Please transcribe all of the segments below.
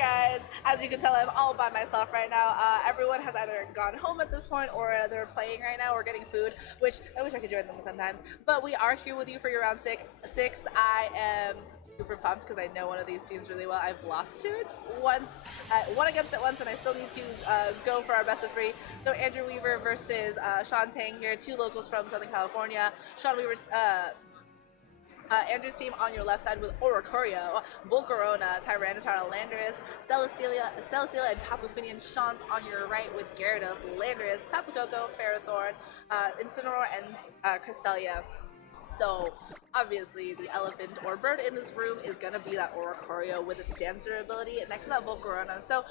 guys, as you can tell, I'm all by myself right now. Everyone has either gone home at this point or they're playing right now or getting food, which I wish I could join them sometimes. But we are here with you for your round six. I am super pumped because I know one of these teams really well. I've lost to it once, won against it once, and I still need to go for our best of three. So Andrew Weaver versus Shawn Tang here, two locals from Southern California. Shawn Weaver's Andrew's team on your left side with Oricorio, Volcarona, Tyranitar, Landorus, Celesteela, and Tapu Fini, and Shawn's on your right with Gyarados, Landorus, Tapu Koko, Ferrothorn, Incineroar, and Cresselia. So obviously the elephant or bird in this room is going to be that Oricorio with its Dancer ability next to that Volcarona. So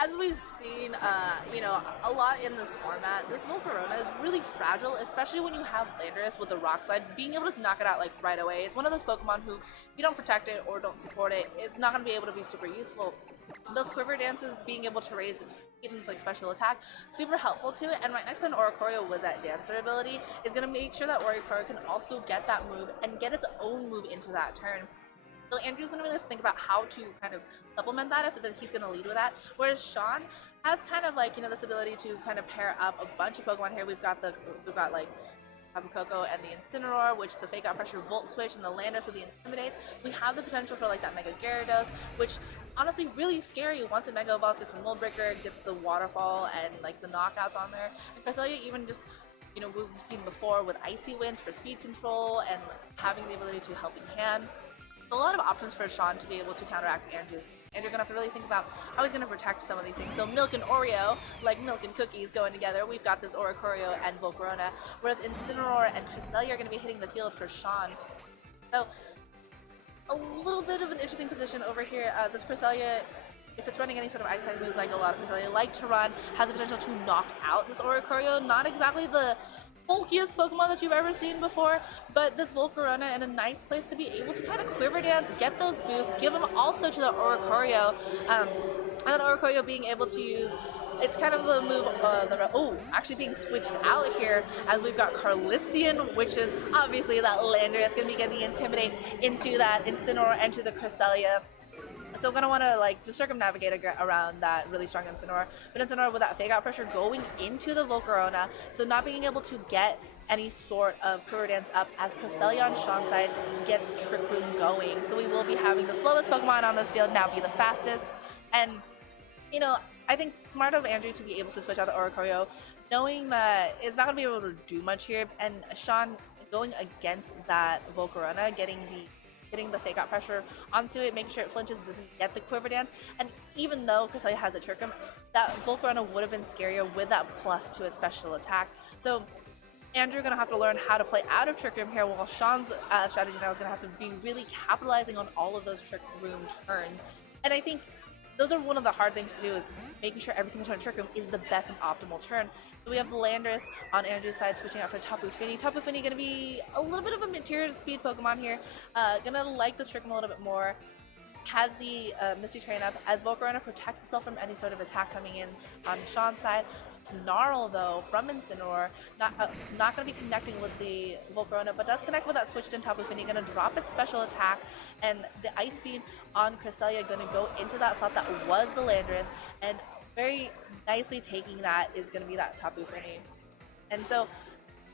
as we've seen, a lot in this format, this Volcarona is really fragile, especially when you have Landorus with the Rock Slide. Being able to knock it out like right away, it's one of those Pokemon who, if you don't protect it or don't support it, it's not going to be able to be super useful. Those Quiver Dances, being able to raise its speed and its like special attack, super helpful to it. And right next to an Oricorio with that Dancer ability is going to make sure that Oricorio can also get that move and get its own move into that turn. So Andrew's going to really think about how to kind of supplement that, if he's going to lead with that. Whereas Shawn has kind of like, this ability to kind of pair up a bunch of Pokemon here. We've got like Tapu Koko and the Incineroar, which the Fake Out Pressure Volt Switch, and the Landorus with the Intimidates. We have the potential for like that Mega Gyarados, which honestly really scary once it Mega Evolves, gets the Mold Breaker, gets the Waterfall, and like the knockouts on there. And Cresselia even just, we've seen before with Icy Winds for speed control and having the ability to Helping Hand. A lot of options for Shawn to be able to counteract Andrew's. And you're going to have to really think about how he's going to protect some of these things. So Milk and Oreo, like milk and cookies going together, we've got this Oricorio and Volcarona, whereas Incineroar and Cresselia are going to be hitting the field for Shawn. So a little bit of an interesting position over here. This Cresselia, if it's running any sort of Ice-type moves like a lot of Cresselia like to run, has the potential to knock out this Oricorio. Not exactly the bulkiest Pokemon that you've ever seen before, but this Volcarona in a nice place to be able to kind of Quiver Dance, get those boosts, give them also to the Oricorio, and that Oricorio being able to use, it's kind of a move, actually being switched out here as we've got Carlissian, which is obviously that Landorus going to be getting the Intimidate into that Incineroar and to the Cresselia. So I'm going to want to like just circumnavigate around that really strong Incineroar. But Incineroar with that Fake Out Pressure going into the Volcarona, so not being able to get any sort of Quiver Dance up as Cresselia on Shawn's side gets Trick Room going. So we will be having the slowest Pokemon on this field now be the fastest. And, I think smart of Andrew to be able to switch out the Oricorio, knowing that it's not going to be able to do much here, and Shawn going against that Volcarona, getting the Fake Out Pressure onto it, making sure it flinches, doesn't get the Quiver Dance. And even though Cresselia had the Trick Room, that Volcarona would have been scarier with that plus to its special attack. So Andrew going to have to learn how to play out of Trick Room here, while Shawn's strategy now is going to have to be really capitalizing on all of those Trick Room turns. And I think those are one of the hard things to do, is making sure every single turn Trick Room is the best and optimal turn. So we have Landorus on Andrew's side switching out for Tapu Fini. Tapu Fini going to be a little bit of a mid-tier speed Pokemon here. Gonna like this Trick Room a little bit more. Has the Misty Train up as Volcarona protects itself from any sort of attack coming in on Shawn's side. Snarl, though, from Incineroar, not going to be connecting with the Volcarona, but does connect with that switched in Tapu Fini. Going to drop its special attack, and the Ice Beam on Cresselia going to go into that slot that was the Landorus, and very nicely taking that is going to be that Tapu Fini. And so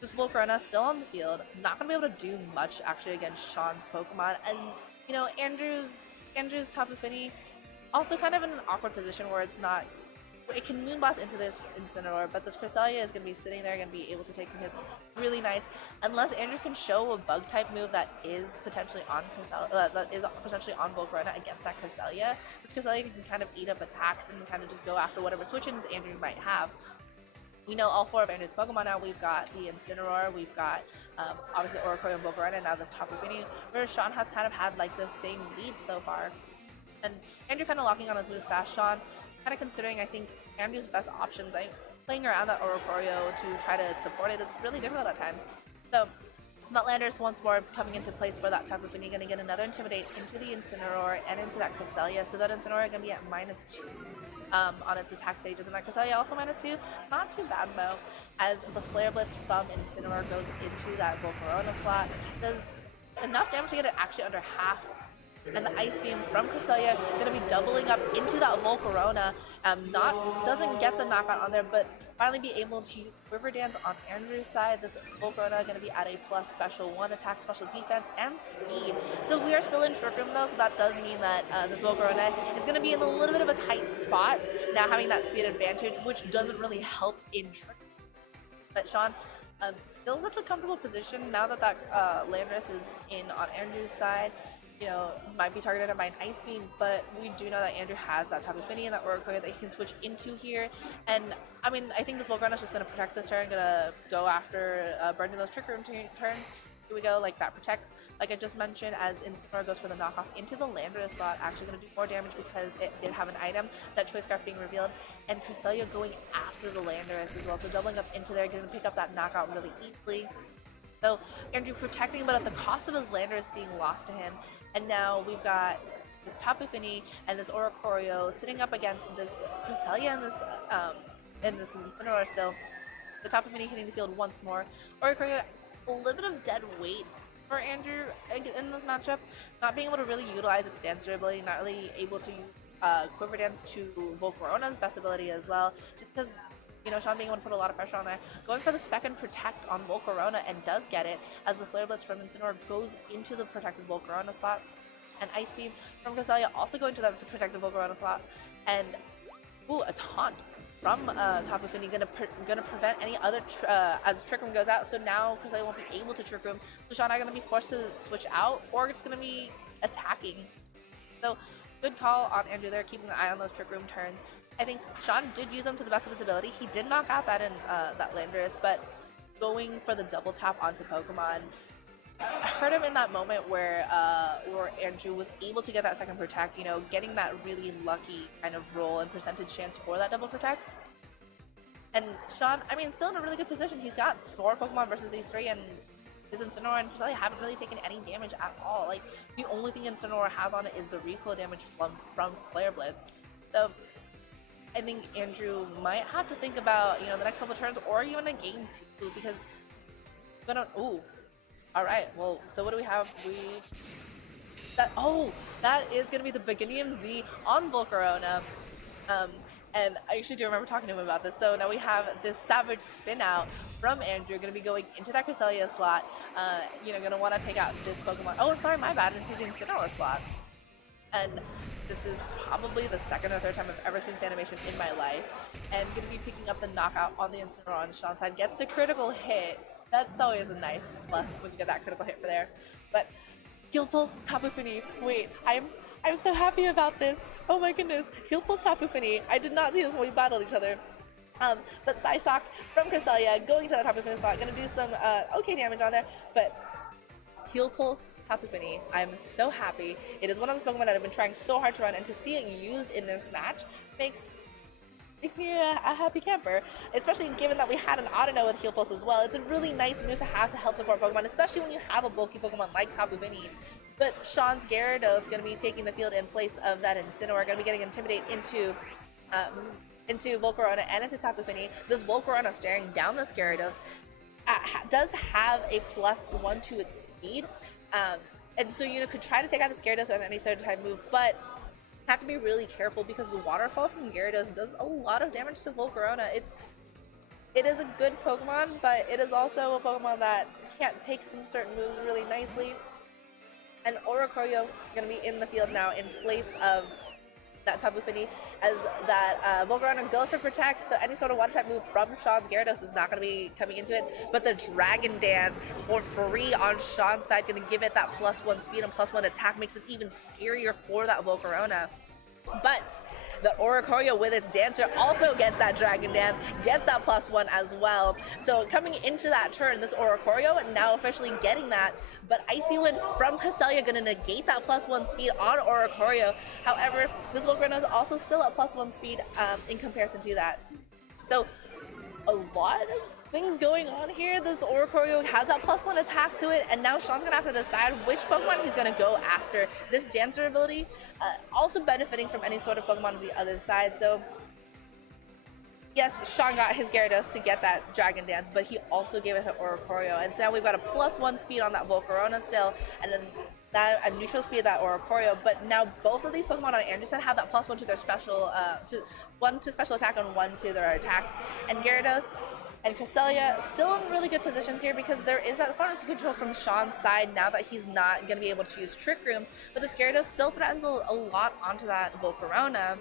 this Volcarona still on the field, not going to be able to do much actually against Shawn's Pokemon, and Andrew's Tapu Fini also kind of in an awkward position where it can Moonblast into this Incineroar, but this Cresselia is going to be sitting there, going to be able to take some hits really nice, unless Andrew can show a bug type move that is potentially on Volcarona against that Cresselia. This Cresselia can kind of eat up attacks and kind of just go after whatever switch-ins Andrew might have. We know all four of Andrew's Pokemon now. We've got the Incineroar, we've got obviously Oricorio and Volcarona, and now this Tapu Fini, whereas Shawn has kind of had like the same lead so far. And Andrew kind of locking on his moves fast. Shawn kind of considering, I think, Andrew's best options. Playing around that Oricorio to try to support it, it's really difficult at times. So that Landorus once more coming into place for that Tapu Fini, going to get another Intimidate into the Incineroar and into that Cresselia. So that Incineroar going to be at -2. On its attack stages, and that Cresselia also -2. Not too bad though, as the Flare Blitz from Incineroar goes into that Volcarona slot. Does enough damage to get it actually under half And the Ice Beam from Cresselia going to be doubling up into that Volcarona. Doesn't get the knockout on there, but finally be able to use Quiver Dance on Andrew's side. This Volcarona going to be at a plus special 1 attack, special defense, and speed. So we are still in Trick Room though, so that does mean that this Volcarona is going to be in a little bit of a tight spot, now having that speed advantage, which doesn't really help in Trick Room. But Shawn, still with a comfortable position now that Landorus is in on Andrew's side. You know, might be targeted by an Ice Beam, but we do know that Andrew has that Tapu Fini and that Oricorio that he can switch into here. And I mean, I think this Volcarona is just going to protect this turn, going to go after burning those Trick Room turns. Here we go, like that protect, like I just mentioned, as Incineroar goes for the knockoff into the Landorus slot, actually going to do more damage because it did have an item, that Choice Scarf being revealed, and Cresselia going after the Landorus as well, so doubling up into there, going to pick up that knockout really easily. So Andrew protecting, but at the cost of his Landorus being lost to him. And now we've got this Tapu Fini and this Oricorio sitting up against this Cresselia and this Incineroar still. The Tapu Fini hitting the field once more. Oricorio, a little bit of dead weight for Andrew in this matchup. Not being able to really utilize its dance ability, not really able to Quiver Dance to Volcarona's best ability as well. Just because, you know, Shawn being able to put a lot of pressure on there. Going for the second protect on Volcarona and does get it as the Flare Blitz from Incineroar goes into the protected Volcarona spot. And Ice Beam from Cresselia also going to that protected Volcarona slot. And, ooh, a taunt from Tapu Fini gonna prevent any other, as Trick Room goes out. So now Cresselia won't be able to Trick Room. So Shawn are gonna be forced to switch out, or it's gonna be attacking. So, good call on Andrew there, keeping an eye on those Trick Room turns. I think Shawn did use them to the best of his ability. He did knock out that that Landorus, but going for the double tap onto Pokemon, I hurt him in that moment where Andrew was able to get that second protect, you know, getting that really lucky kind of roll and percentage chance for that double protect. And Shawn, I mean, still in a really good position. He's got 4 Pokemon versus these 3, and his Incineroar and Cresselia haven't really taken any damage at all. Like, the only thing Incineroar has on it is the recoil damage from Flare Blitz. So I think Andrew might have to think about, you know, the next couple of turns or even a game 2, because ooh, all right, well, so what do we have? That is going to be the Beginnium Z on Volcarona. And I actually do remember talking to him about this. So now we have this Savage Spin Out from Andrew, going to be going into that Cresselia slot. You know, going to want to take out this Pokemon. Oh, I'm sorry, my bad, into the Incineroar slot. And this is probably the second or third time I've ever seen this animation in my life. And going to be picking up the knockout on the Incineroar on Shawn's side. Gets the critical hit. That's always a nice plus when you get that critical hit for there. But Heal Pulse Tapu Fini. Wait, I'm so happy about this. Oh my goodness. Heal Pulse Tapu Fini. I did not see this when we battled each other. But Psyshock from Cresselia going to the Tapu Fini slot. Going to do some okay damage on there. But Heal Pulse Tapu Fini. I'm so happy. It is one of those Pokemon that I've been trying so hard to run, and to see it used in this match makes me a happy camper, especially given that we had an Audino with Heal Pulse as well. It's a really nice move to have to help support Pokemon, especially when you have a bulky Pokemon like Tapu Fini. But Shawn's Gyarados is going to be taking the field in place of that Incineroar, going to be getting Intimidate into Volcarona and into Tapu Fini. This Volcarona staring down this Gyarados does have a +1 to its speed, and so you could try to take out this Gyarados with any certain type move, but have to be really careful because the Waterfall from Gyarados does a lot of damage to Volcarona. It is a good Pokemon, but it is also a Pokemon that can't take some certain moves really nicely. And Oricorio is going to be in the field now in place of that Tapu Fini, as that Volcarona goes for Protect, so any sort of Water type move from Shawn's Gyarados is not going to be coming into it, but the Dragon Dance for free on Shawn's side, going to give it that +1 speed and +1 attack, makes it even scarier for that Volcarona. But the Oricorio with its Dancer also gets that Dragon Dance, gets that +1 as well. So coming into that turn, this Oricorio now officially getting that, but Icy Wind from Cresselia going to negate that +1 speed on Oricorio. However, this Volcarona is also still at +1 speed in comparison to that. So a lot of things going on here. This Oricorio has that +1 attack to it, and now Shawn's gonna have to decide which Pokemon he's gonna go after. This Dancer ability also benefiting from any sort of Pokemon on the other side, so yes, Shawn got his Gyarados to get that Dragon Dance, but he also gave us an Oricorio, and so now we've got a +1 speed on that Volcarona still, and then that a neutral speed of that Oricorio. But now both of these Pokemon on Andrew's side have that +1 to their special, one to special attack and one to their attack, and Gyarados and Cresselia still in really good positions here because there is that pharmacy control from Shawn's side now that he's not going to be able to use Trick Room, but this Gyarados still threatens a lot onto that Volcarona.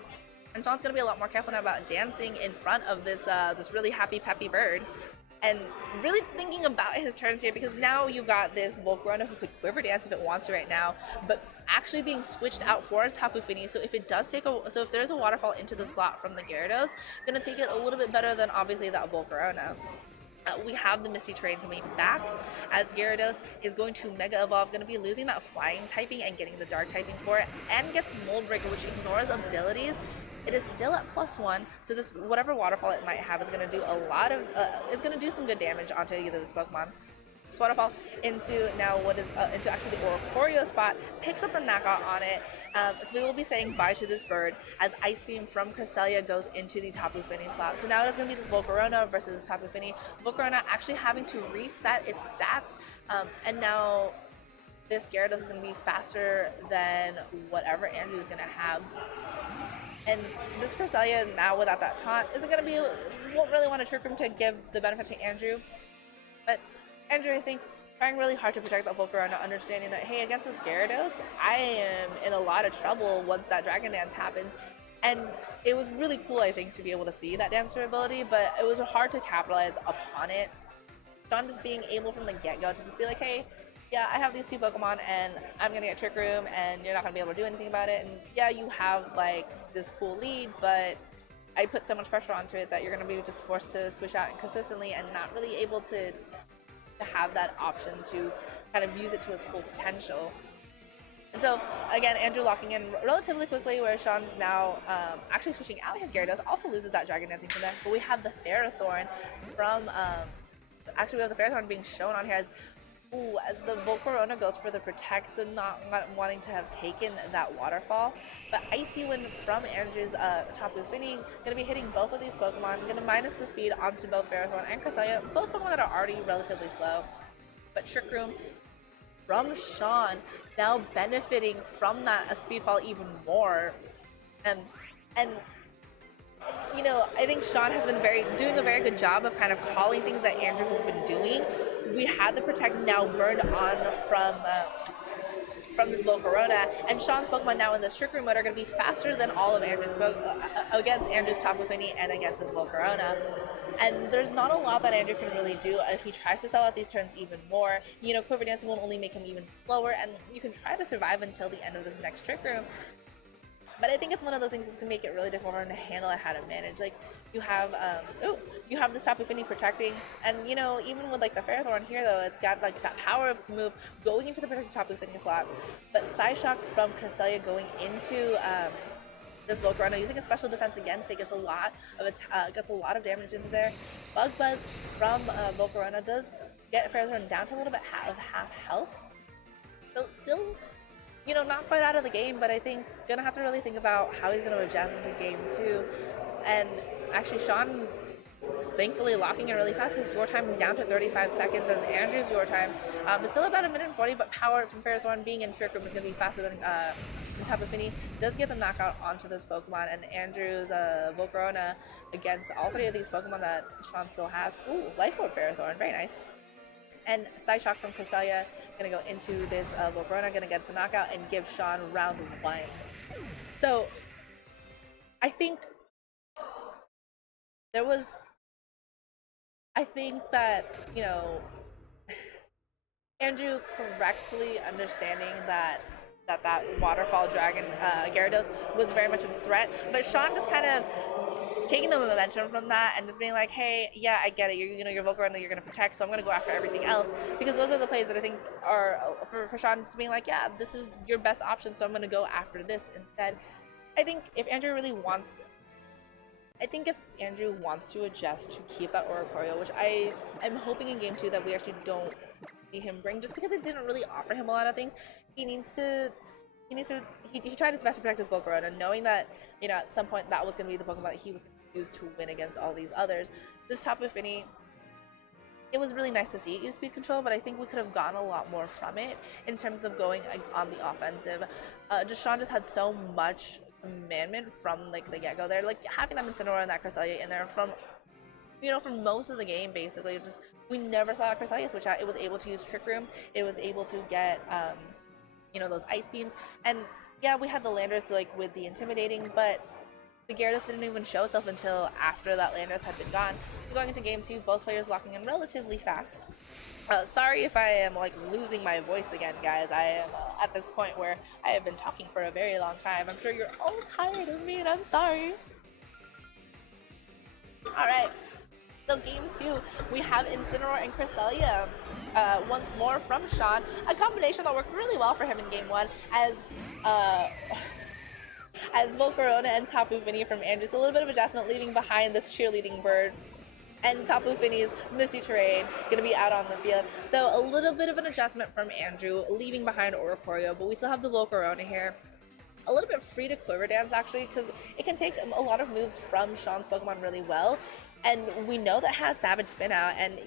And Shawn's gonna be a lot more careful now about dancing in front of this this really happy peppy bird, and really thinking about his turns here because now you've got this Volcarona who could Quiver Dance if it wants to right now, but actually being switched out for a Tapu Fini. So if it does take if there's a waterfall into the slot from the Gyarados, gonna take it a little bit better than obviously that Volcarona. We have the Misty Terrain coming back as Gyarados is going to Mega Evolve, going to be losing that Flying typing and getting the Dark typing for it, and gets Mold Breaker, which ignores abilities. It is still at +1, so this whatever waterfall it might have is going to do a lot of is going to do some good damage onto either of this Pokemon. This waterfall into now what is into actually the Oricorio spot, picks up the knockout on it. So we will be saying bye to this bird as Ice Beam from Cresselia goes into the Tapu Fini slot. So now it is going to be this Volcarona versus this Tapu Fini. Volcarona actually having to reset its stats, and now this Gyarados is going to be faster than whatever Andrew is going to have. And this Cresselia now without that taunt isn't going to be, won't really want to Trick Room to give the benefit to Andrew. But Andrew, I think, trying really hard to protect that Volcarona, understanding that, hey, against this Gyarados, I am in a lot of trouble once that Dragon Dance happens. And it was really cool, I think, to be able to see that Dancer ability, but it was hard to capitalize upon it. Shawn just being able from the get-go to just be like, hey, yeah, I have these two Pokemon and I'm gonna get Trick Room and you're not gonna be able to do anything about it. And yeah, you have like this cool lead, but I put so much pressure onto it that you're gonna be just forced to switch out consistently and not really able to have that option to kind of use it to its full potential. And so again, Andrew locking in relatively quickly, where Shawn's now actually switching out his Gyarados, also loses that Dragon Dancing from that. But we have the Ferrothorn from actually we have the Ferrothorn being shown on here as as the Volcarona goes for the Protect, so not wanting to have taken that waterfall. But Icy Wind from Andrew's Tapu Fini, going to be hitting both of these Pokemon, going to minus the speed onto both Ferrothorn and Cresselia, both Pokemon that are already relatively slow. But Trick Room from Shawn, now benefiting from that speed fall even more. And you know, I think Shawn has been doing a very good job of kind of calling things that Andrew has been doing. We had the Protect now burned on from this Volcarona, and Shawn's Pokemon now in this Trick Room mode are going to be faster than all of Andrew's against Andrew's Tapu Fini and against his Volcarona. And there's not a lot that Andrew can really do if he tries to sell out these turns even more. You know, Quiver Dancing will only make him even slower, and you can try to survive until the end of this next Trick Room. But I think it's one of those things that's gonna make it really difficult for him to handle and how to manage. Like you have you have this Tapu Fini protecting, and you know, even with like the Ferrothorn here though, it's got like that power move going into the protected Tapu Fini slot. But Psyshock from Cresselia going into this Volcarona using its special defense against it gets a lot of damage into there. Bug Buzz from Volcarona does get Ferrothorn down to a little bit of half health. So still, you know, not quite out of the game, but I think gonna have to really think about how he's gonna adjust into game 2. And actually Shawn thankfully locking in really fast, his your time down to 35 seconds as Andrew's your time is still about 1:40, but power from Ferrothorn being in Trick Room is gonna be faster than Tapu Fini. Does get the knockout onto this Pokemon, and Andrew's Volcarona against all three of these Pokemon that Shawn still has. Ooh, Life Orb Ferrothorn, very nice. And Psyshock from Cresselia gonna go into this Volcarona, gonna get the knockout and give Shawn round 1. So I think that, you know, Andrew correctly understanding that waterfall dragon Gyarados was very much a threat, but Shawn just kind of taking the momentum from that and just being like, hey, yeah, I get it, you're Volcarona, you're gonna protect, so I'm gonna go after everything else, because those are the plays that I think are for Shawn just being like, yeah, this is your best option, so I'm gonna go after this instead. I think if Andrew wants to adjust to keep that Oricorio, which I am hoping in game 2 that we actually don't see him bring, just because it didn't really offer him a lot of things. He tried his best to protect his Volcarona, knowing that, you know, at some point that was going to be the Pokemon that he was going to use to win against all these others. This Tapu Fini, it was really nice to see it use speed control, but I think we could have gotten a lot more from it in terms of going on the offensive. Shawn just had so much commandment from like the get-go there, like having that Incineroar and that Cresselia in there from from most of the game. Basically, just we never saw that Cresselia switch out. It was able to use Trick Room, it was able to get those ice beams, and yeah, we had the Landorus like with the intimidating, but the Gyarados didn't even show itself until after that Landorus had been gone. So going into game 2, both players locking in relatively fast. Sorry if I am like losing my voice again, guys. I am at this point where I have been talking for a very long time. I'm sure you're all tired of me, and I'm sorry. Alright, so game 2, we have Incineroar and Cresselia once more from Shawn. A combination that worked really well for him in game 1 as Volcarona and Tapu Fini from Andrew. So a little bit of adjustment, leaving behind this cheerleading bird. And Tapu Fini's Misty Terrain going to be out on the field. So a little bit of an adjustment from Andrew, leaving behind Oricorio, but we still have the Volcarona here. A little bit free to Quiver Dance, actually, because it can take a lot of moves from Shawn's Pokemon really well. And we know that has Savage Spin out, and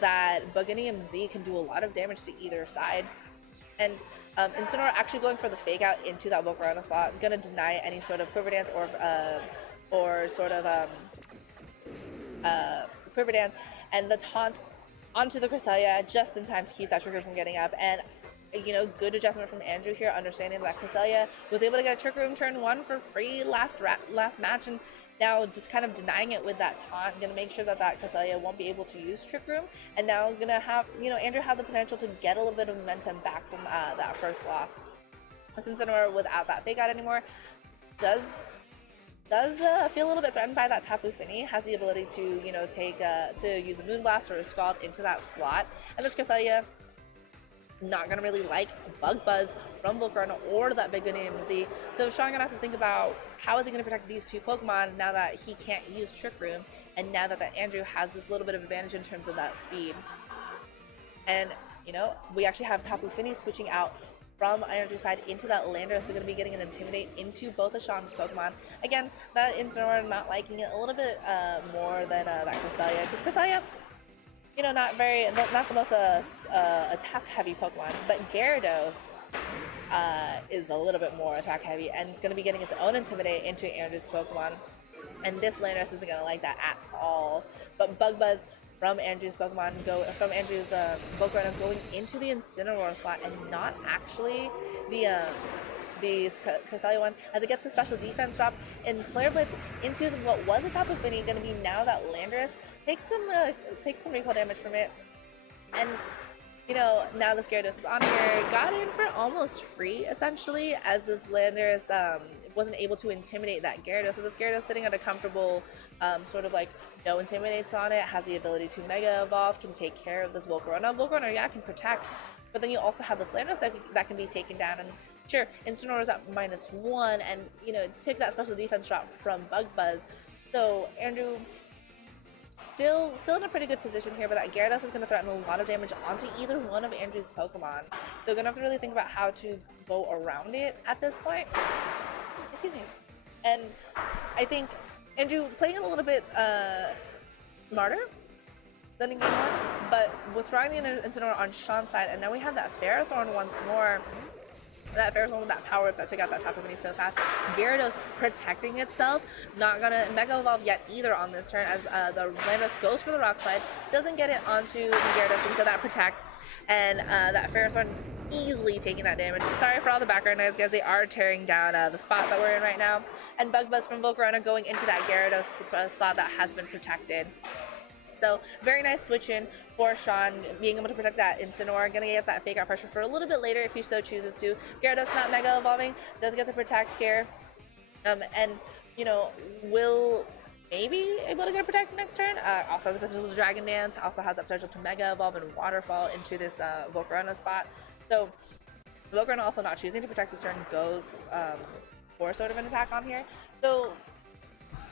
that Buganium Z can do a lot of damage to either side. And Incineroar actually going for the fake out into that Volcarona spot, gonna deny any sort of Quiver Dance or sort of Quiver Dance, and the taunt onto the Cresselia just in time to keep that trigger from getting up. And good adjustment from Andrew here, understanding that Cresselia was able to get a Trick Room turn 1 for free last match, and now just kind of denying it with that taunt, gonna make sure that Cresselia won't be able to use Trick Room, and now gonna have Andrew have the potential to get a little bit of momentum back from that first loss. Since Incineroar without that fake out anymore does feel a little bit threatened by that Tapu Fini, has the ability to to use a Moonblast or a Scald into that slot, and this Cresselia not gonna really like Bug Buzz from Volcarona or that big Z. So Shawn gonna have to think about how is he gonna protect these two Pokemon now that he can't use Trick Room, and now that Andrew has this little bit of advantage in terms of that speed. And we actually have Tapu Fini switching out from Andrew's side into that Landorus, so going to be getting an Intimidate into both of Shawn's Pokemon. Again, that Incineroar not liking it a little bit more than that Cresselia, because Cresselia, not the most attack heavy Pokemon, but Gyarados is a little bit more attack heavy, and it's going to be getting its own Intimidate into Andrew's Pokemon, and this Landorus isn't going to like that at all. But Bug Buzz from Andrew's Volcarona going into the Incineroar slot, and not actually the Cresselia one, as it gets the special defense drop, and Flare Blitz into what was a Tapu Fini, going to be now that Landorus takes some recoil damage from it. And now this Gyarados is on here, got in for almost free essentially, as this Landorus wasn't able to intimidate that Gyarados. So this Gyarados sitting at a comfortable sort of like no intimidates on it, has the ability to Mega Evolve, can take care of this Volcarona. Volcarona, yeah, can protect, but then you also have this Landorus that can be taken down. And sure, Incineroar is at -1, and take that special defense drop from Bug Buzz. So Andrew still in a pretty good position here, but that Gyarados is going to threaten a lot of damage onto either one of Andrew's Pokemon. So gonna have to really think about how to go around it at this point. Excuse me. And I think Andrew playing it a little bit smarter than in game 1, but withdrawing the Incineroar on Shawn's side, and now we have that Ferrothorn once more. That Ferrothorn with that power up that took out that Tapu Fini so fast. Gyarados protecting itself, not gonna Mega Evolve yet either on this turn, as the Landorus goes for the Rock Slide, doesn't get it onto the Gyarados because of that Protect, and that Ferrothorn easily taking that damage. Sorry for all the background noise, guys, they are tearing down the spot that we're in right now. And Bug Buzz from Volcarona going into that Gyarados slot that has been protected. So very nice switch in for Shawn, being able to protect that Incineroar, gonna get that fake out pressure for a little bit later if he so chooses to. Gyarados not Mega Evolving, does get the Protect here, and will maybe able to get a Protect next turn. Also has the potential to Dragon Dance, also has the potential to Mega Evolve and Waterfall into this Volcarona spot. So Volcarona also not choosing to protect this turn, goes for sort of an attack on here. So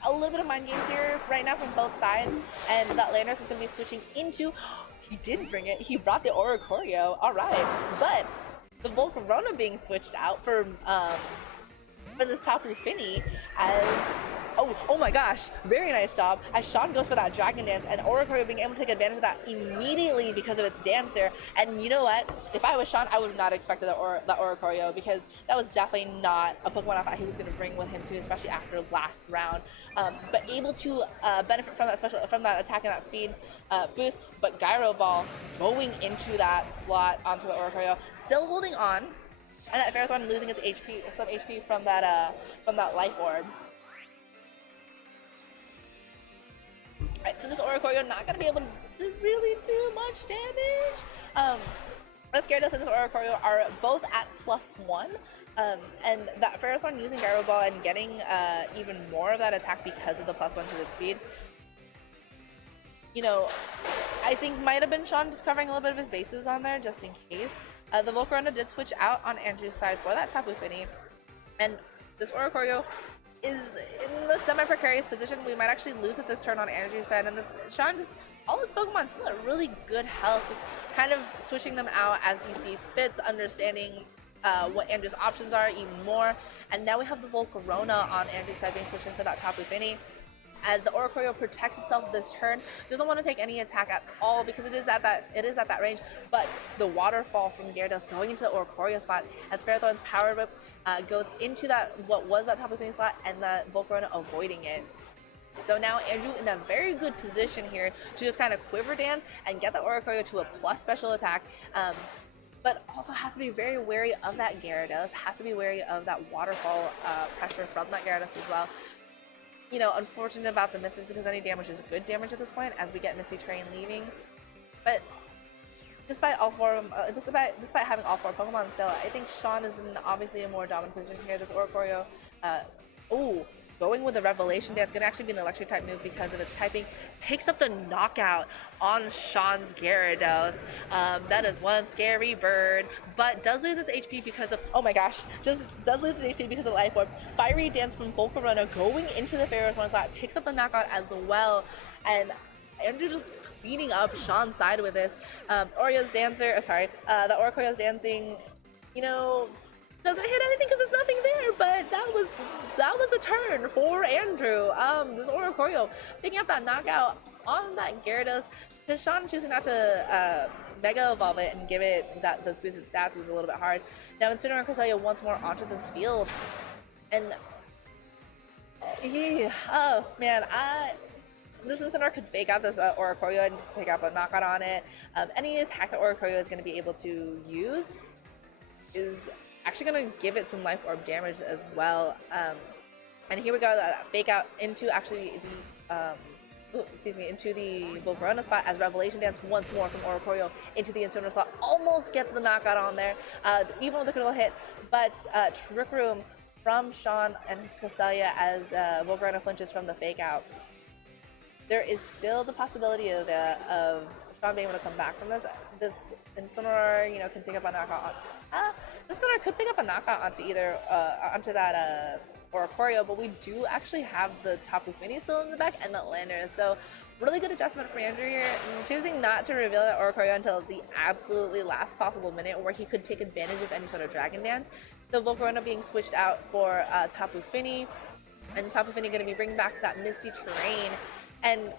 a little bit of mind games here right now from both sides, and that Landorus is going to be switching into, he didn't bring it, he brought the Oricorio, alright, but the Volcarona being switched out for this Tapu Fini, as Oh my gosh, very nice job. As Shawn goes for that Dragon Dance, and Oricorio being able to take advantage of that immediately because of its Dancer. And you know what? If I was Shawn, I would have not expected that Oricorio, because that was definitely not a Pokemon I thought he was going to bring with him too, especially after last round. But able to benefit from that attack and that speed boost. But Gyro Ball going into that slot onto the Oricorio, still holding on. And that Ferrothorn losing its HP, some HP from that Life Orb. Alright, so this Oricorio not gonna be able to really do much damage. This Gyarados and this Oricorio are both at +1, and that Ferrothorn using Gyro Ball and getting even more of that attack because of the +1 to its speed. You know, I think might have been Shawn just covering a little bit of his bases on there just in case. The Volcarona did switch out on Andrew's side for that Tapu Fini, and this Oricorio is in the semi-precarious position. We might actually lose it this turn on Andrew's side, and Shawn just, all his Pokemon still at really good health, just kind of switching them out as he sees fits, understanding what Andrew's options are even more. And now we have the Volcarona on Andrew's side being switched in for that Tapu Fini, as the Oricorio protects itself this turn, doesn't want to take any attack at all because it is at that range. But the waterfall from Gyarados going into the Oricorio spot as Ferrothorn's Power Whip goes into what was that Tapu Fini slot, and the Volcarona avoiding it. So now Andrew in a very good position here to just kind of Quiver Dance and get the Oricorio to a plus special attack. But also has to be very wary of that Gyarados, has to be wary of that waterfall pressure from that Gyarados as well. You know, unfortunate about the misses because any damage is good damage at this point as we get Misty Terrain leaving. But despite all four of them, despite having all four Pokemon still, I think Shawn is in obviously a more dominant position here. This Oricorio, going with the Revelation Dance, gonna actually be an electric type move because of its typing. Picks up the knockout on Shawn's Gyarados. That is one scary bird, but does lose its HP because of, oh my gosh, just does lose its HP because of Life Orb. Fiery Dance from Volcarona going into the Ferrothorn slot, picks up the knockout as well, and Andrew just cleaning up Shawn's side with this. The Oricorio's dancing, you know, doesn't hit anything because there's nothing there, but that was a turn for Andrew. This Oricorio picking up that knockout on that Gyarados, because Shawn choosing not to Mega Evolve it and give it those boosted stats was a little bit hard. Now Incineroar and Cresselia once more onto this field, and oh man, this Incineroar could fake out this Oricorio and just pick up a knockout on it. Any attack that Oricorio is going to be able to use is actually going to give it some Life Orb damage as well. And here we go, that fake out into actually the into the Volcarona spot as Revelation Dance once more from Oricorio into the Incineroar slot. Almost gets the knockout on there, even with the critical hit, but Trick Room from Shawn and his Cresselia as Volcarona flinches from the fake out. There is still the possibility of Shawn being able to come back from this. This Incineroar, you know, can pick up a knockout on. This Incineroar could pick up a knockout onto that Oricorio, but we do actually have the Tapu Fini still in the back and the Landorus. So really good adjustment for Andrew here, choosing not to reveal that Oricorio until the absolutely last possible minute where he could take advantage of any sort of Dragon Dance. The Volcarona being switched out for Tapu Fini, and Tapu Fini going to be bringing back that Misty Terrain. And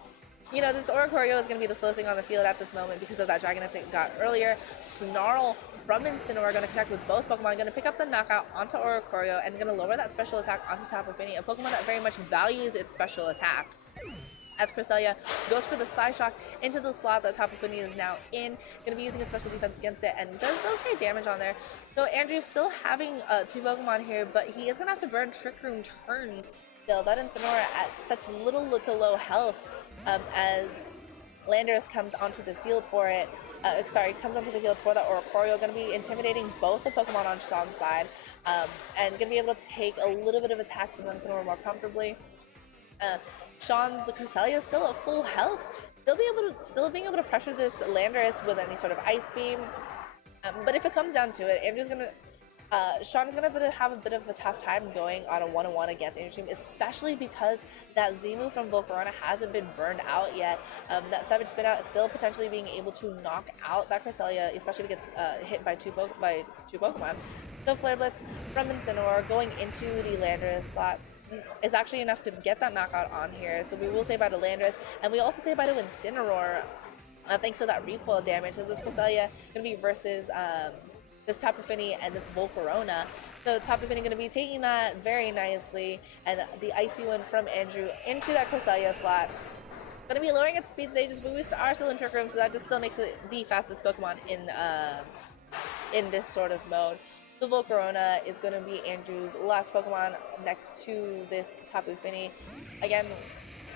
you know, this Oricorio is going to be the slowest thing on the field at this moment because of that Dragon Dance it got earlier. Snarl from Incineroar going to connect with both Pokemon, going to pick up the knockout onto Oricorio and going to lower that special attack onto Tapu Fini, a Pokemon that very much values its special attack. As Cresselia goes for the Psyshock into the slot that Tapu Fini is now in, going to be using its special defense against it and does okay damage on there. So Andrew's still having two Pokemon here, but he is going to have to burn Trick Room turns still. That Incineroar at such little to low health. As Landorus comes onto the field for it, comes onto the field for the Oricorio, going to be intimidating both the Pokemon on Shawn's side, and going to be able to take a little bit of attacks from Incineroar more comfortably. Shawn's Cresselia is still at full health, still being able to pressure this Landorus with any sort of Ice Beam, but if it comes down to it, Shawn is going to have a bit of a tough time going on a one-on-one against Andrew, especially because that Z-move from Volcarona hasn't been burned out yet. That Savage Spin Out is still potentially being able to knock out that Cresselia, especially if it gets hit by two Pokemon. The Flare Blitz from Incineroar going into the Landorus slot. is actually enough to get that knockout on here. So we will say bye to Landorus, and we also say bye to Incineroar, thanks to that recoil damage. So this Cresselia going to be versus this Tapu Fini and this Volcarona. So Tapu Fini going to be taking that very nicely, and the Icy Wind from Andrew into that Cresselia slot. Going to be lowering its speed stages, but we are still in Trick Room, so that just still makes it the fastest Pokemon in this sort of mode. The Volcarona is going to be Andrew's last Pokemon next to this Tapu Fini. Again,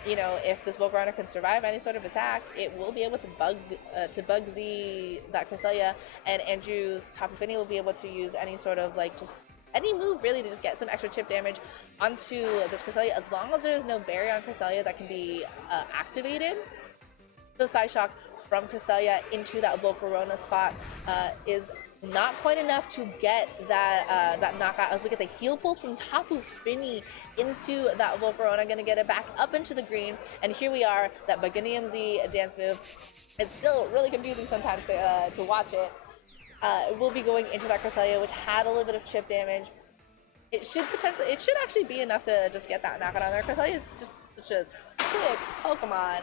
you know, if this Volcarona can survive any sort of attack, it will be able to bug that Cresselia, and Andrew's Tapu Fini will be able to use any sort of like just any move really to just get some extra chip damage onto this Cresselia, as long as there is no barrier on Cresselia that can be activated. The Side Shock from Cresselia into that Volcarona spot is not quite enough to get that knockout, as we get the Heal Pulse from Tapu Fini into that Volcarona, going to get it back up into the green. And here we are, that Beginnium Z dance move. It's still really confusing sometimes to watch it. It will be going into that Cresselia, which had a little bit of chip damage. It should actually be enough to just get that knockout on there. Cresselia is just such a quick Pokemon.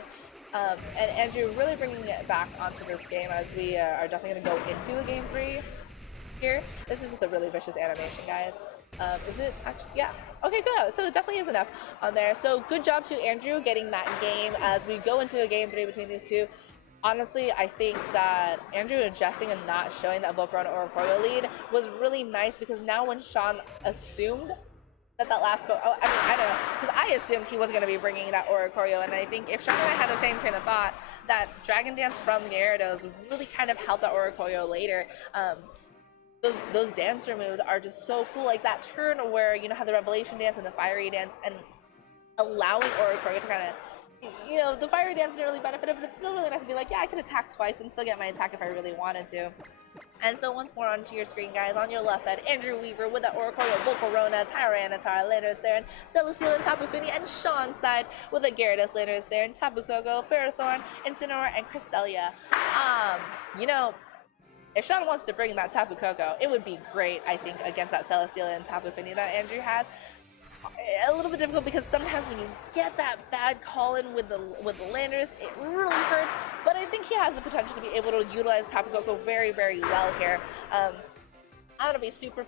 And Andrew really bringing it back onto this game, as we are definitely going to go into a game 3 here. This is just a really vicious animation, guys. Is it actually? Yeah. Okay, good. So it definitely is enough on there. So good job to Andrew getting that game as we go into a game 3 between these two. Honestly, I think that Andrew adjusting and not showing that Volcarona Oricorio lead was really nice, because now when Shawn assumed that last I don't know, because I assumed he wasn't going to be bringing that Oricorio, and I think if Shawn and I had the same train of thought, that Dragon Dance from Gyarados really kind of helped that Oricorio later. Those dancer moves are just so cool, like that turn where, you know, have the Revelation Dance and the Fiery Dance, and allowing Oricorio to kind of, you know, the Fiery Dance didn't really benefit it, but it's still really nice to be like, yeah, I could attack twice and still get my attack if I really wanted to. And so once more onto your screen, guys, on your left side, Andrew Weaver with that Oricorio, Volcarona, Tyranitar, Landorus there, and Celesteela and Tapu Fini, and Shawn's side with a Gyarados, Landorus there, and Tapu Koko, Ferrothorn, Incineroar, and Cresselia. You know, if Shawn wants to bring that Tapu Koko, it would be great, I think, against that Celesteela and Tapu Fini that Andrew has. A little bit difficult, because sometimes when you get that bad call-in with the Landorus, it really hurts, but I think he has the potential to be able to utilize Tapu Koko very, very well here. I'm gonna be super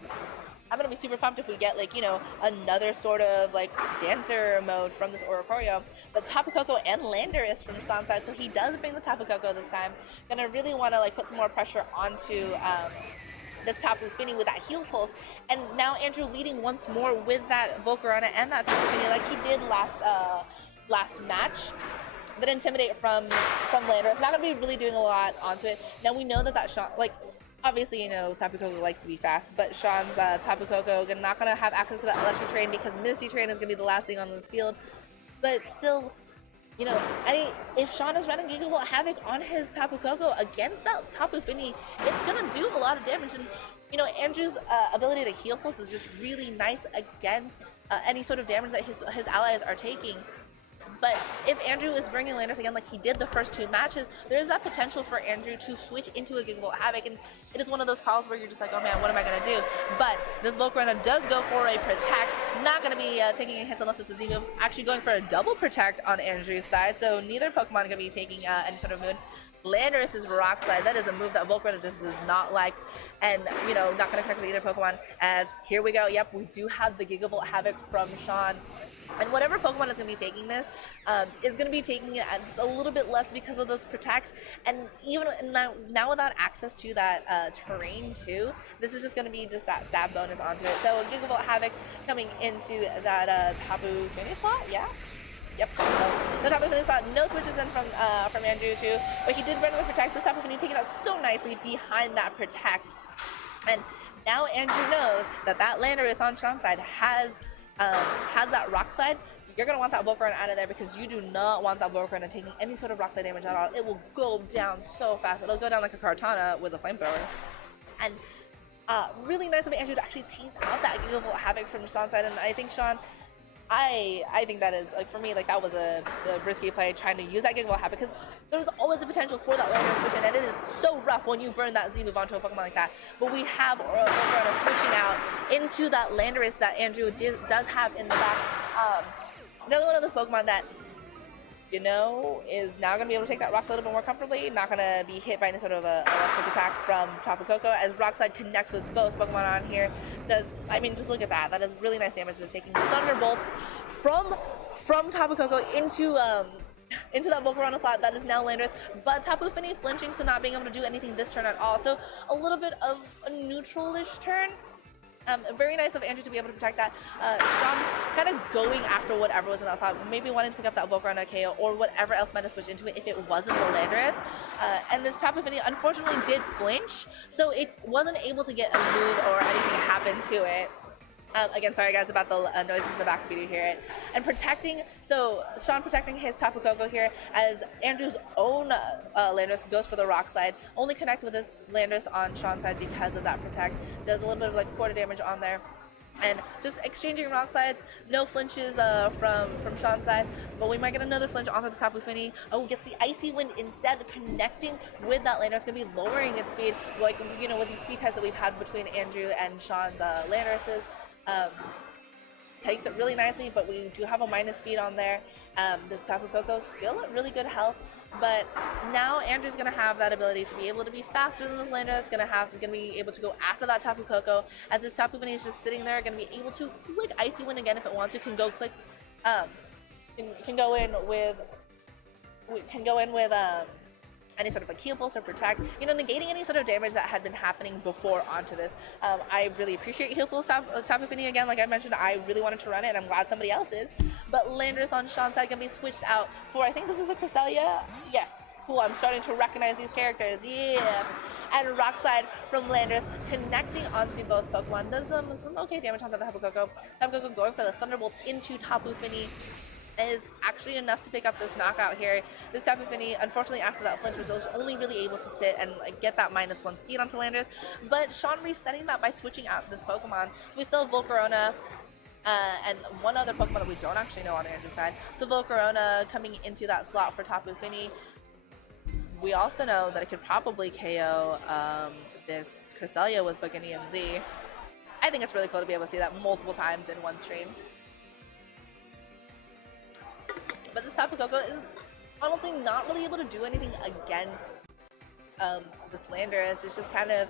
pumped if we get, like, you know, another sort of like dancer mode from this Oricorio. But Tapu Koko and Landorus from Shawn's side, so he does bring the Tapu Koko this time. Gonna really want to like put some more pressure onto this Tapu Fini with that Heal Pulse, and now Andrew leading once more with that Volcarona and that Tapu Fini like he did last match. That Intimidate from Landorus, not gonna be really doing a lot onto it. Now we know that Shawn, like, obviously, you know, Tapu Koko likes to be fast, but Shawn's Tapu Koko not gonna have access to that Electric Train, because Misty Train is gonna be the last thing on this field. But still, you know, if Shawn is running Gigavolt Havoc on his Tapu Koko against that Tapu Fini, it's gonna do a lot of damage. And, you know, Andrew's ability to Heal Pulse is just really nice against any sort of damage that his allies are taking. But if Andrew is bringing Landorus again like he did the first 2 matches, there is that potential for Andrew to switch into a Gigavolt Havoc, and it is one of those calls where you're just like, oh man, what am I going to do? But this Volcarona does go for a Protect, not going to be taking a hit unless it's a Z move, actually going for a double Protect on Andrew's side, so neither Pokemon are going to be taking any sort of move. Landorus is Rock Slide. That is a move that Volcarona just does not like, and, you know, not going to connect with either Pokemon, as here we go. Yep, we do have the Gigavolt Havoc from Shawn, and whatever Pokemon is going to be taking this is going to be taking it at just a little bit less because of those Protects, and even now without access to that terrain too, this is just going to be just that stab bonus onto it. So a Gigavolt Havoc coming into that Tapu Fini slot, yeah. Yep, so the Tapu Fini slot, no switches in from Andrew too, but he did run with Protect. This Tapu Fini taking out so nicely behind that Protect. And now Andrew knows that Landorus on Shawn's side has that Rock Slide. You're going to want that Volcarona out of there, because you do not want that Volcarona taking any sort of Rock Slide damage at all. It will go down so fast. It'll go down like a Kartana with a Flamethrower. And really nice of Andrew to actually tease out that Gigavolt Havoc from Shawn's side, and I think Shawn, I think that is, like, for me, like, that was a risky play, trying to use that Gigavolt Havoc, because there was always a potential for that Landorus switch, and it is so rough when you burn that Z move onto a Pokemon like that. But we have Volcarona switching out into that Landorus that Andrew does have in the back. The other one of this Pokemon that, you know, is now going to be able to take that Rock Slide a little bit more comfortably, not going to be hit by any sort of a electric attack from Tapu Koko, as Rock Slide connects with both Pokemon on here. I mean, just look at that. That is really nice damage. It's taking Thunderbolt from Tapu Koko into that Volcarona slot that is now Landorus, but Tapu Fini flinching, so not being able to do anything this turn at all. So a little bit of a neutral-ish turn. Very nice of Andrew to be able to protect that. Shawn's kind of going after whatever was in that slot, maybe wanting to pick up that Volcarona KO or whatever else might have switched into it if it wasn't the Landorus. And this Tapu Fini unfortunately did flinch, so it wasn't able to get a move or anything happen to it. Again, sorry guys about the noises in the back if you do hear it. And Shawn protecting his Tapu Koko here as Andrew's own Landorus goes for the Rock Slide. Only connects with this Landorus on Shawn's side because of that protect. Does a little bit of like quarter damage on there. And just exchanging Rock Slides, no flinches from Shawn's side, but we might get another flinch onto the Tapu Fini. Oh, gets the Icy Wind instead, connecting with that Landorus, going to be lowering its speed, like, you know, with the speed tests that we've had between Andrew and Shawn's Landorus's. Takes it really nicely, but we do have a minus speed on there. This Tapu Koko still at really good health, but now Andrew's gonna have that ability to be able to be faster than this Landorus. Gonna be able to go after that Tapu Koko, as this Tapu Fini is just sitting there, gonna be able to click Icy Wind again if it wants to. Can go in with any sort of like heal pulse or protect, you know, negating any sort of damage that had been happening before onto this. I really appreciate heal pulse Tapu Fini again. Like I mentioned, I really wanted to run it, and I'm glad somebody else is. But Landorus on Shawn's side gonna be switched out for, I think this is the Cresselia. Yes, cool. I'm starting to recognize these characters. Yeah. And Rock Slide from Landorus connecting onto both Pokemon. Does some okay damage onto the Tapu Koko. Tapu Koko going for the Thunderbolt into Tapu Fini is actually enough to pick up this knockout here. This Tapu Fini, unfortunately, after that flinch, was only really able to sit and like, get that -1 speed onto Landorus. But Shawn resetting that by switching out this Pokemon. We still have Volcarona and one other Pokemon that we don't actually know on Andrew's side. So Volcarona coming into that slot for Tapu Fini. We also know that it could probably KO this Cresselia with Bugini and Z. I think it's really cool to be able to see that multiple times in one stream. But this Tapu Koko is honestly not really able to do anything against this Landorus. It's just kind of,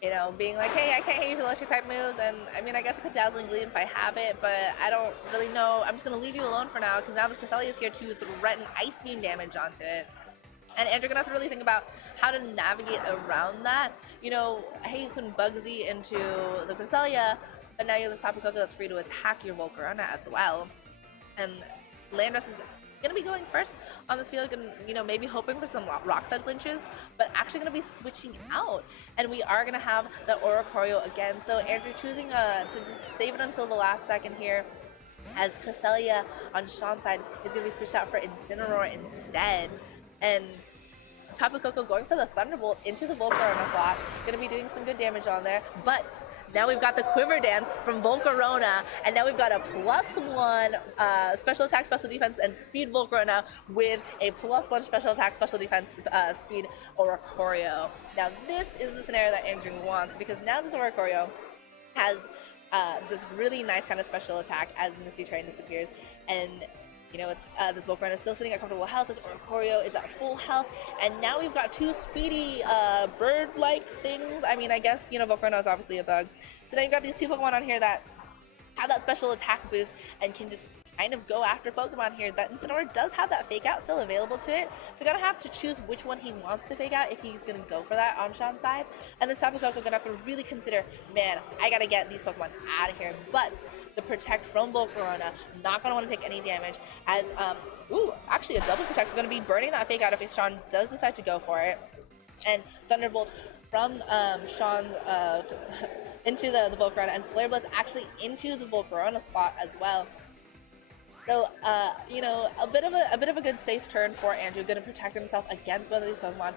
you know, being like, hey, I can't hit you for electric type moves, and I mean, I guess I could Dazzling Gleam if I have it, but I don't really know. I'm just going to leave you alone for now, because now this Cresselia is here to threaten Ice Beam damage onto it. And Andrew's gonna have to really think about how to navigate around that. You know, hey, you can Bug Z into the Cresselia, but now you have this Tapu Koko that's free to attack your Volcarona as well. And Landorus is gonna be going first on this field, and you know, maybe hoping for some Rock Slide flinches, but actually gonna be switching out. And we are gonna have the Oricorio again. So Andrew choosing to just save it until the last second here, as Cresselia on Shawn's side is gonna be switched out for Incineroar instead. And Tapu Koko going for the Thunderbolt into the Volcarona slot, gonna be doing some good damage on there. But now we've got the Quiver Dance from Volcarona, and now we've got a +1 special attack, special defense, and speed Volcarona with a +1 special attack, special defense, speed Oricorio. Now this is the scenario that Andrew wants, because now this Oricorio has this really nice kind of special attack as Misty Terrain disappears, and you know, it's this Volcarona is still sitting at comfortable health. This Oricorio is at full health, and now we've got two speedy bird-like things. I mean, I guess, you know, Volcarona is obviously a bug. So now you've got these two Pokemon on here that have that special attack boost and can just kind of go after Pokemon here. That Incineroar does have that fake out still available to it, so gonna have to choose which one he wants to fake out if he's gonna go for that on Shawn's side. And this Tapu Koko gonna have to really consider, man, I gotta get these Pokemon out of here. But the Protect from Volcarona, not gonna want to take any damage, as actually a double Protect is gonna be burning that fake out if Shawn does decide to go for it. And Thunderbolt from Shawn's into the Volcarona, and Flare Blitz actually into the Volcarona spot as well. So, you know, a bit of a good safe turn for Andrew, going to protect himself against both of these Pokemon.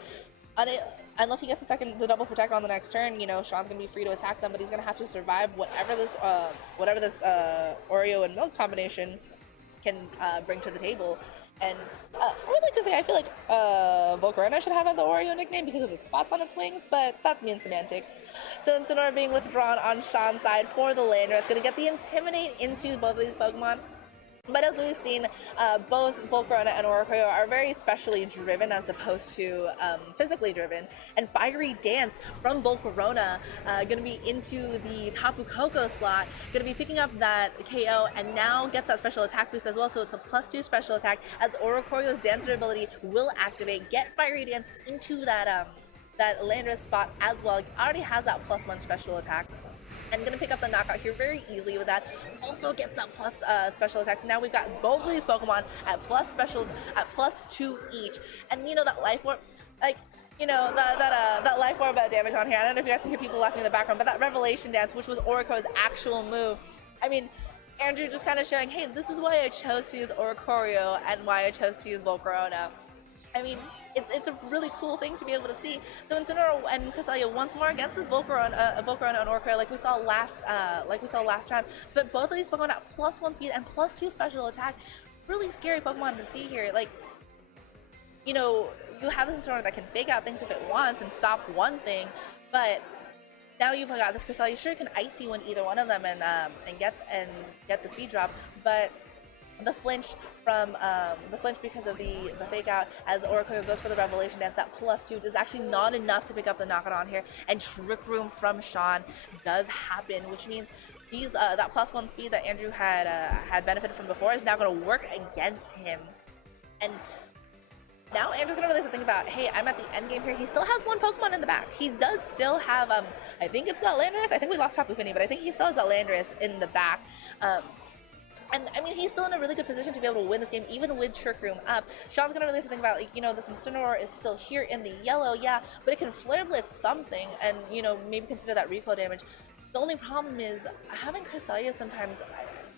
Unless he gets the double protect on the next turn, you know, Shawn's going to be free to attack them, but he's going to have to survive whatever this Oreo and Milk combination can bring to the table. And I would like to say I feel like Volcarona should have the Oreo nickname because of the spots on its wings, but that's me and semantics. So Incineroar being withdrawn on Shawn's side for the Landorus, going to get the Intimidate into both of these Pokemon. But as we've seen, both Volcarona and Oricorio are very specially driven as opposed to physically driven. And Fiery Dance from Volcarona going to be into the Tapu Koko slot, going to be picking up that KO and now gets that special attack boost as well. So it's a +2 special attack as Oricorio's Dancer ability will activate, get Fiery Dance into that that Landorus spot as well. It already has that +1 special attack. And gonna pick up the knockout here very easily with that. Also gets that plus special attacks. Now we've got both of these Pokemon at +2 each. And you know that Life Orb, like, you know, that Life Orb damage on here. I don't know if you guys can hear people laughing in the background, but that Revelation Dance, which was Orico's actual move. I mean, Andrew just kind of showing, hey, this is why I chose to use Oricorio and why I chose to use Volcarona. I mean, it's a really cool thing to be able to see. So Incineroar and Cresselia once more against this Volcarona and Oricorio, like we saw last time. But both of these Pokemon at +1 speed and +2 special attack. Really scary Pokemon to see here. Like, you know, you have this Incineroar that can fake out things if it wants and stop one thing, but now you've got this Cresselia. Sure, you can Icy Wind either one of them and get the speed drop, but the flinch from because of the fake out as Oricorio goes for the Revelation Dance, that +2 is actually not enough to pick up the knockout on here, and Trick Room from Shawn does happen, which means he's that +1 speed that Andrew had benefited from before is now going to work against him. And now Andrew's gonna really have to think about, hey, I'm at the end game here. He still has one Pokemon in the back. He does still have I think it's that Landorus. I think we lost Tapu Fini, but I think he still has that Landorus in the back. And I mean, he's still in a really good position to be able to win this game, even with Trick Room up. Shawn's gonna really have to think about, like, you know, this Incineroar is still here in the yellow, yeah, but it can Flare Blitz something, and, you know, maybe consider that recoil damage. The only problem is having Cresselia sometimes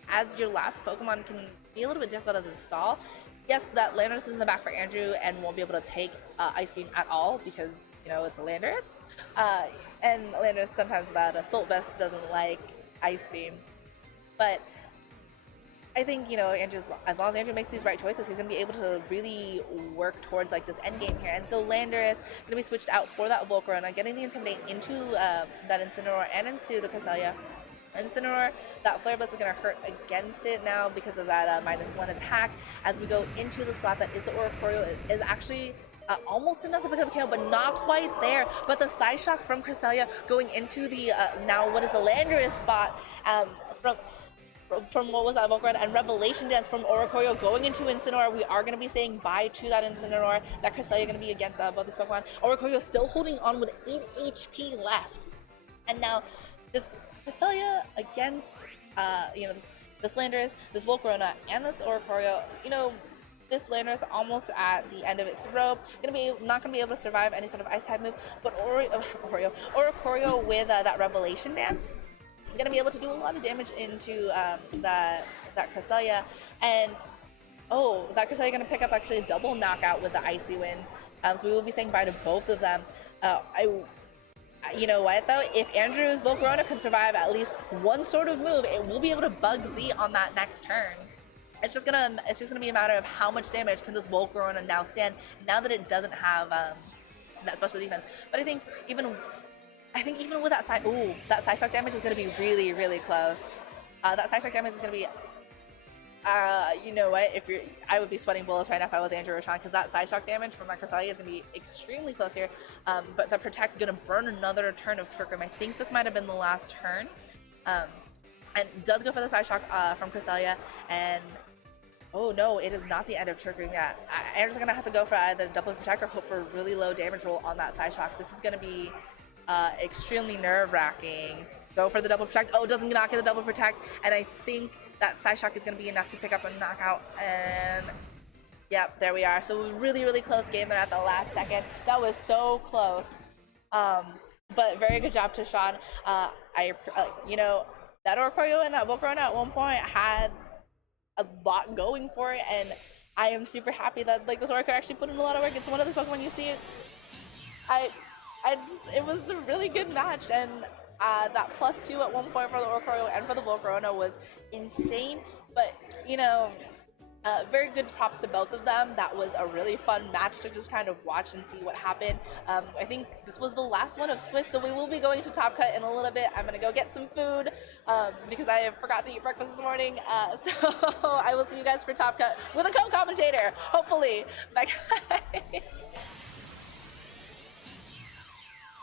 as your last Pokemon can be a little bit difficult as a stall. Yes, that Landorus is in the back for Andrew and won't be able to take Ice Beam at all because, you know, it's a Landorus. And Landorus sometimes that Assault Vest doesn't like Ice Beam, but I think, you know, as long as Andrew makes these right choices, he's going to be able to really work towards, like, this end game here. And so Landorus going to be switched out for that Volcarona, getting the Intimidate into that Incineroar and into the Cresselia. Incineroar, that Flare Blitz is going to hurt against it now because of that -1 attack. As we go into the slot that is the Oricorio, is actually almost enough to pick up a KO, but not quite there. But the Side Shock from Cresselia going into the, now what is the Landorus spot from what was that, Volcarona, and Revelation Dance from Oricorio going into Incineroar. We are going to be saying bye to that Incineroar. That Cresselia going to be against both these Pokemon. Oricorio still holding on with 8 HP left. And now this Cresselia against, you know, this Landorus, this Volcarona, and this Oricorio, you know, this Landorus almost at the end of its rope, not gonna be able to survive any sort of Ice type move, but Oricorio with that Revelation Dance, gonna be able to do a lot of damage into that Cresselia, and that Cresselia gonna pick up actually a double knockout with the Icy Wind. So we will be saying bye to both of them. You know what though? If Andrew's Volcarona can survive at least one sort of move, it will be able to bug Z on that next turn. It's just gonna be a matter of how much damage can this Volcarona now stand now that it doesn't have that special defense. But I think even with that side shock damage is gonna be really, really close. That side shock damage is gonna be you know what, I would be sweating bullets right now if I was Andrew or Shawn, because that side shock damage from my Cresselia is going to be extremely close here. But the Protect going to burn another turn of Trick Room. I think this might have been the last turn. And does go for the side shock from Cresselia, and oh no, it is not the end of Trick Room yet. Andrew's going to have to go for either double Protect or hope for a really low damage roll on that side shock. This is going to be extremely nerve-wracking. Go for the double Protect. Oh, doesn't not get the double Protect, and I think that Side Shock is going to be enough to pick up a knockout, and yep, there we are. So really, really close game there at the last second. That was so close, but very good job to Shawn. You know, that Oricorio and that Volcarona at one point had a lot going for it, and I am super happy that, like, this Oricorio actually put in a lot of work. It's one of the Pokemon you see. It was a really good match, and that +2 at one point for the Oricorio and for the Volcarona was insane. But, you know, Very good props to both of them. That was a really fun match to just kind of watch and see what happened. I think this was the last one of Swiss, so we will be going to Top Cut in a little bit. I'm going to go get some food because I forgot to eat breakfast this morning. So I will see you guys for Top Cut with a co-commentator, hopefully. Bye, guys.